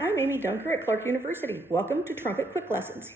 I'm Amy Dunker at Clarke University. Welcome to Trumpet Quick Lessons.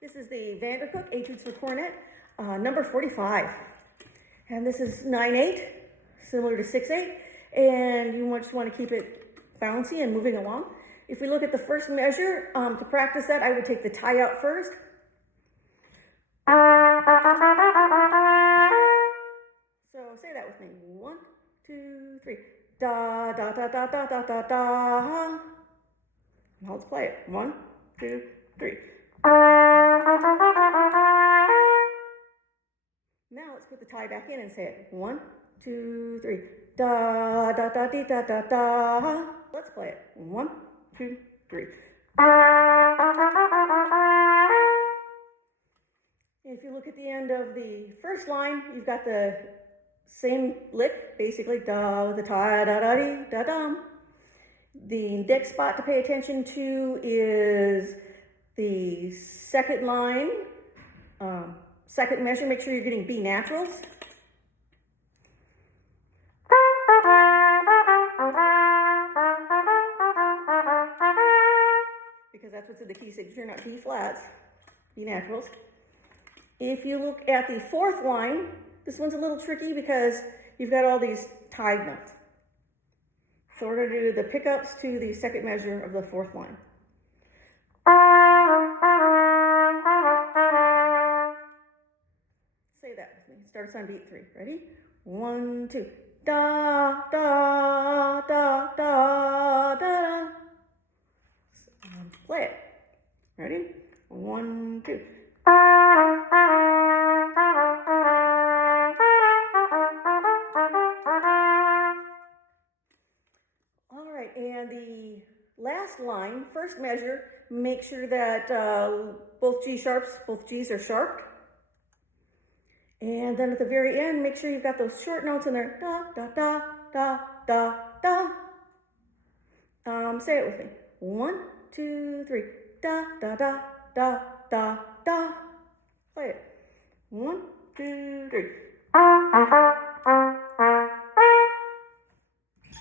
This is the Vander Cook Etudes for Cornet, number 45. And this is 9/8, similar to 6/8. And you just want to keep it bouncy and moving along. If we look at the first measure, to practice that, I would take the tie out first. So say that with me. 1, 2, 3. Da, da, da, da, da, da, da, da. Now let's play it. 1, 2, 3. Now let's put the tie back in and say it. 1, 2, 3. Da, da, da, dee, da, da, da. Let's play it. 1, 2, 3. If you look at the end of the first line, you've got the same lick, basically, da with the tie, da, da, dee, da, dum. The next spot to pay attention to is the second line, second measure. Make sure you're getting B naturals. Because that's what's in the key signature, not B flats, B naturals. If you look at the fourth line, this one's a little tricky because you've got all these tied notes. So we're going to do the pickups to the second measure of the fourth line. Say that with me. Starts on beat 3. Ready? 1, 2. Da, da, da, da, da. Play it. Ready? 1, 2. All right, and the last line, first measure, make sure that both G's are sharped. And then at the very end, make sure you've got those short notes in there. Da, da, da, da, da, da. Say it with me. 1, 2, 3. Da, da, da, da, da, da. Play it. 1, 2, 3.